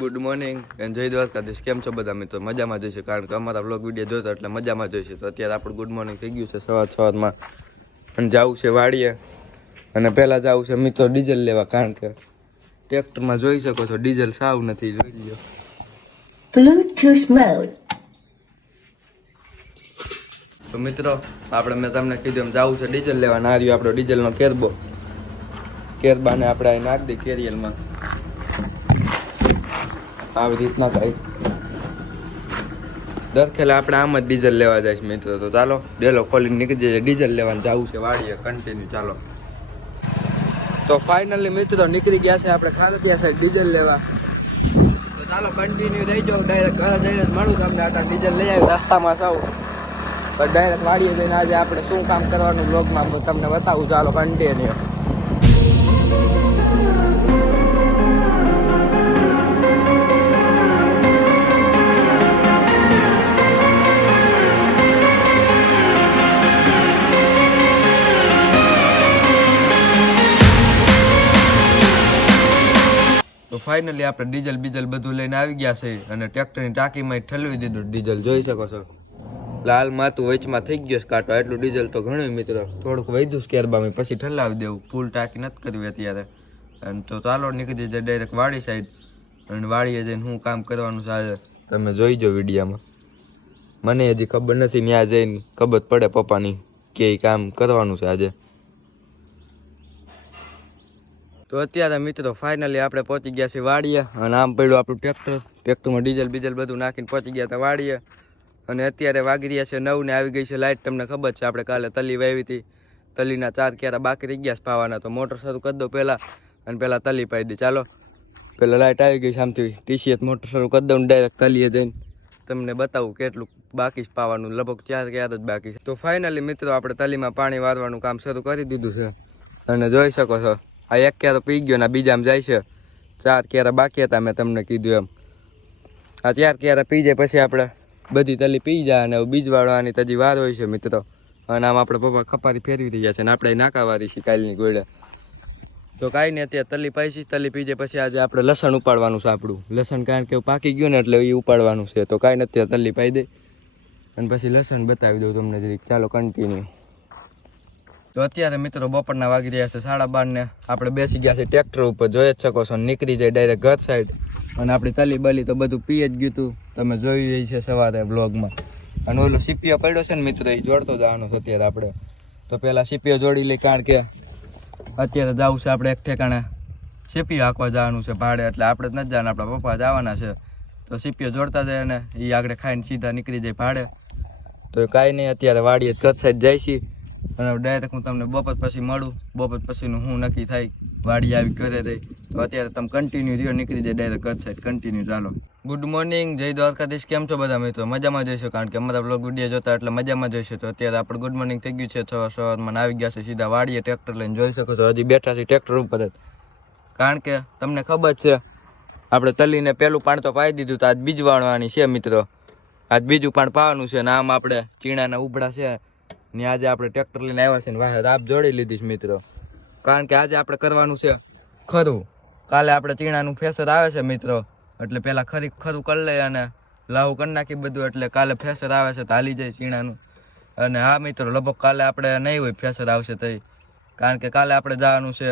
Good morning and જય દ્વારકાધીશ કેમ છો બધા મિત્રો? મજામાં જોઈશું કારણ કે અમારા બ્લોગ વીડિયો જોતા એટલે મજામાં જોઈશું. તો અત્યારે આપણું ગુડ મોર્નિંગ થઈ ગયું છે સવાર સવારમાં. અને જવું છે વાડીએ. અને પહેલાં જવું છે મિત્રો ડીઝલ લેવા કારણ કે ટ્રેક્ટરમાં જોઈ શકો છો ડીઝલ સાવ નથી જોઈ લ્યો. તો મિત્રો આપણે મેં તમને કીધું એમ જવું છે ડીઝલ લેવા. ના રહ્યું આપણો ડીઝલનો કેરબો. કેરબાને આપણે નાખી દઈએ કેરિયલમાં. આવી રીતના કંઈક. દરખેલા આપણે આમ જ ડીઝલ લેવા જઈશ મિત્રો. તો ચાલો, ડેલો ખોલીને નીકળી જાય ડીઝલ લેવાનું જવું છે, વાડીએ. કન્ટિન્યુ ચાલો. તો ફાઇનલી મિત્રો નીકળી ગયા છે આપણે ખાલતિયા છે ડીઝલ લેવા. તો ચાલો કન્ટિન્યુ રહી જાઓ. ડાયરેક્ટ ઘરે જઈને મળું તમને. આટા ડીઝલ લઈ આવી રસ્તામાં સૌ પણ ડાયરેક્ટ વાડીએ જઈને આજે આપણે શું કામ કરવાનું બ્લોગમાં તમને બતાવું. ચાલો કન્ટિન્યુ તો ફાઇનલી આપણે ડીઝલ બીજલ બધું લઈને આવી ગયા છે અને ટ્રેક્ટરની ટાંકીમાં ઠલવી દીધું. ડીઝલ જોઈ શકો છો. લાલ માતું વચમાં થઈ ગયો કાંટો. એટલું ડીઝલ તો ઘણું મિત્રો. થોડુંક વધ્યું સ્કેરબામાં કેરબામાં પછી ઠલાવી દેવું. ફૂલ ટાંકી નથી કરવી અત્યારે. અને તો ચાલો નીકળી જાય ડાયરેક્ટ વાડી સાઈડ અને વાડીએ જઈને શું કામ કરવાનું છે તમે જોઈ જો વિડીયામાં. મને હજી ખબર નથી ત્યાં જઈને ખબર પડે પપ્પાની કે કામ કરવાનું છે આજે. તો અત્યારે મિત્રો ફાઇનલી આપણે પહોંચી ગયા છીએ વાડીએ. અને આમ પડ્યું આપણું ટ્રેક્ટર ટ્રેક્ટરમાં ડીઝલ બીજલ બધું નાખીને પહોંચી ગયા હતા વાડીએ. અને અત્યારે વાગી રહ્યા છે નવ ને આવી ગઈ છે લાઇટ તમને ખબર છે આપણે કાલે તલી વાવી હતી. તલીના ચાર ક્યારે બાકી રહી ગયા છે પાવાના તો મોટર શરૂ કરી દો પહેલાં અને પહેલાં તલી પાઈ દે. ચાલો. પહેલાં લાઇટ આવી ગઈ છે આમથી. ટીસીએસ મોટર શરૂ કરી દઉં ડાયરેક્ટ તલીએ જઈને. તમને બતાવું કેટલું બાકી છે પાવાનું લગભગ ચાર ક્યારે જ બાકી છે. તો ફાઇનલી મિત્રો આપણે તલીમાં પાણી વારવાનું કામ શરૂ કરી દીધું છે. અને જોઈ શકો છો. આ એક ક્યારે પી ગયો ને બીજામાં જાય છે. ચાર ક્યારે બાકી હતા, મેં તમને કીધું એમ. આ ચાર ક્યારે પી જાય પછી આપણે બધી તલી પી જાય અને બીજ વાળવાની તજી વાર હોય છે મિત્રો. અને આમ આપણે પપ્પા ખપારી ફેરવી રહ્યા છે અને આપણે નાકાવારી છીએ કાલની ગોળે. તો કાંઈ નહીં, અત્યારે તલી પાઈશી તલી પી જાય પછી આજે આપણે લસણ ઉપાડવાનું છે આપણું. લસણ કારણ કે પાકી ગયું ને એટલે એ ઉપાડવાનું છે. તો કાંઈ નથી તલી પાઈ દે. અને પછી લસણ બતાવી દઉં તમને જરીક. ચાલો કન્ટિન્યુ તો અત્યારે મિત્રો બપોરના વાગી રહ્યા છે, સાડા બાર ને આપણે બેસી ગયા છે ટ્રેક્ટર ઉપર. જોઈ જ શકો છો, નીકળી જાય ડાયરેક્ટ ઘર સાઈડ અને આપણી તલી બલી તો બધું પી જ ગયું હતું તમે જોઈ રહી છે સવારે બ્લોગમાં અને ઓલો સીપીઓ પડ્યો છે ને મિત્રો, એ જોડતો જવાનો છે અત્યારે આપણે. તો પહેલાં સીપીઓ જોડી લઈ કારણ કે અત્યારે જવું છે આપણે એક ઠેકાણે. સીપીઓ હાંકવા જવાનું છે ભાડે, એટલે આપણે જ નથી જવાના, આપણા પપ્પા જવાના છે. તો સીપીઓ જોડતા જાય ને એ આગળ ખાઈને સીધા નીકળી જાય ભાડે. તો કાંઈ નહીં, અત્યારે વાડીએ ગત સાઈડ જાય છે અને ડાયરેક્ટ હું તમને બપોર પછી મળું. બપોર પછીનું હું નક્કી થાય વાડી આવી ઘરે રહી. તો અત્યારે તમે કન્ટિન્યુ રહ્યો, નીકળી જાય ડાયરેક્ટ કચ્છ કન્ટિન્યુ ચાલો. ગુડ મોર્નિંગ જય દ્વારકાધીશ. કેમ છો બધા મિત્રો? મજામાં જઈશું કારણ કે અમારા બ્લોગ ગુડિયા જોતા એટલે મજામાં જઈશું. તો અત્યારે આપણે ગુડ મોર્નિંગ થઈ ગયું છે. છ સવારમાં આવી ગયા છે સીધા વાડીએ ટ્રેક્ટર લઈને જોઈ શકો છો. હજી બેઠા છે ટ્રેક્ટર ઉપર જ. કારણ કે તમને ખબર છે, આપણે તલીને પહેલું પાણ તો પાઈ દીધું તો આજ બીજ વાળવાની છે મિત્રો. આજ બીજું પાણ પાવાનું છે ને આમ આપણે ચીણાના ઉભડા છે. ને આજે આપણે ટ્રેક્ટર લઈને આવ્યા છે ને વાહ રાપ જોડી લીધી છે મિત્રો. કારણ કે આજે આપણે કરવાનું છે ખરું. કાલે આપણે ચીણાનું ફેસર આવે છે મિત્રો. એટલે પહેલાં ખરી ખરું કરી લઈએ અને લાવું કરી નાખી બધું. એટલે કાલે ફેસર આવે છે તો હાલી જાય ચીણાનું. અને હા મિત્રો, લગભગ કાલે આપણે નહીં હોય ફેસર આવશે તો કારણ કે કાલે આપણે જવાનું છે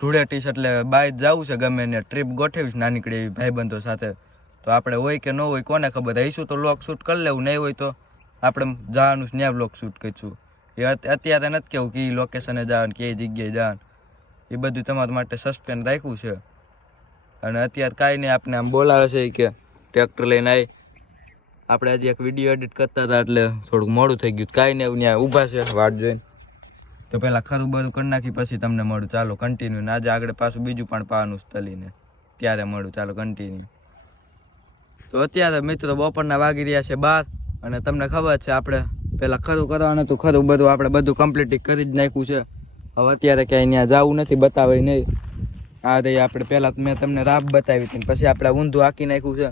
ધૂળેટીસ એટલે બાય જવું છે ગમે ને ટ્રીપ ગોઠવીશ નાનીકડી એવી ભાઈબંધો સાથે. તો આપણે હોય કે ન હોય કોને ખબર. રહીશું તો લોક શૂટ કરી લેવું, નહીં હોય તો આપણે જવાનું ત્યાં બ્લોક શૂટ કરીશું. એ અત્યારે નથી કેવું કે લોકેશને જવાનું કે એ જગ્યાએ જવાનું. એ બધું તમારા માટે સસ્પેન્ડ રાખ્યું છે. અને અત્યારે કાંઈ નહીં, આપણે આમ બોલાવે છે કે ટ્રેક્ટર લઈને આવી આપણે હજી એક વીડિયો એડિટ કરતા હતા એટલે થોડુંક મોડું થઈ ગયું. કાંઈ નહીં, ત્યાં ઊભા છે, વાટ જોઈને. તો પહેલાં ખરું બધું કરી નાખી, પછી તમને મળું. ચાલો કન્ટિન્યુ ને આજે આગળ પાછું બીજું પણ પાવાનું તલીને ત્યારે મળું. ચાલો કન્ટિન્યુ તો અત્યારે મિત્રો બપોરના વાગી રહ્યા છે બાર. અને તમને ખબર છે, આપણે પેલા ખરું કરવાનું હતું, ખરું બધું આપણે બધું કમ્પ્લીટ કરી જ નાખ્યું છે. હવે અત્યારે ક્યાંય ત્યાં જવું નથી બતાવે નહીં. આ રહી આપણે પહેલાં મેં તમને રાબ બતાવી હતી પછી આપણે ઊંધું આંકી નાખ્યું છે.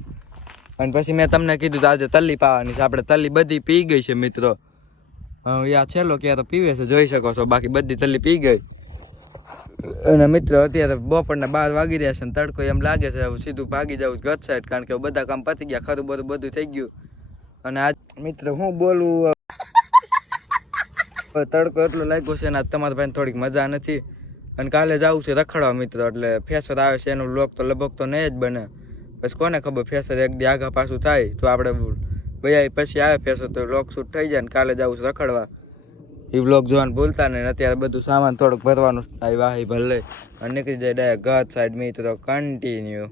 અને પછી મેં તમને કીધું તો આજે તલી પાવાની છે, આપણે તલી બધી પી ગઈ છે મિત્રો. યા છેલ્લો ક્યારે પીવે છે, જોઈ શકો છો, બાકી બધી તલ્લી પી ગઈ. અને મિત્રો અત્યારે બપોરના બાર વાગી રહ્યા છે તડકો એમ લાગે છે સીધું ભાગી જવું ગત સાઈડ કારણ કે બધા કામ પતી ગયા, ખરું બધું બધું થઈ ગયું. અને આજ મિત્ર, હું બોલું તડકો એટલો લાગ્યો છે ને તમારા ભાઈને થોડીક મજા નથી. અને કાલે જવું છે રખડવા મિત્રો, એટલે ફેસર આવે છે, એનું લોક તો લગભગ તો નહીં જ બને. પછી કોને ખબર ફેસર એક દી આગા પાછું થાય, તો આપણે ભાઈ પછી આવે ફેસર, તો લોક શૂટ થઈ જાય ને કાલે જવું છે રખડવા. એ બ્લોગ જોવાનું ભૂલતા નહીં અત્યારે બધું સામાન થોડુંક ભરવાનું વાહી ભલે. અને નીકળી જાય ડાયરેક્ટ ગત સાઈડ મિત્રો કન્ટિન્યુ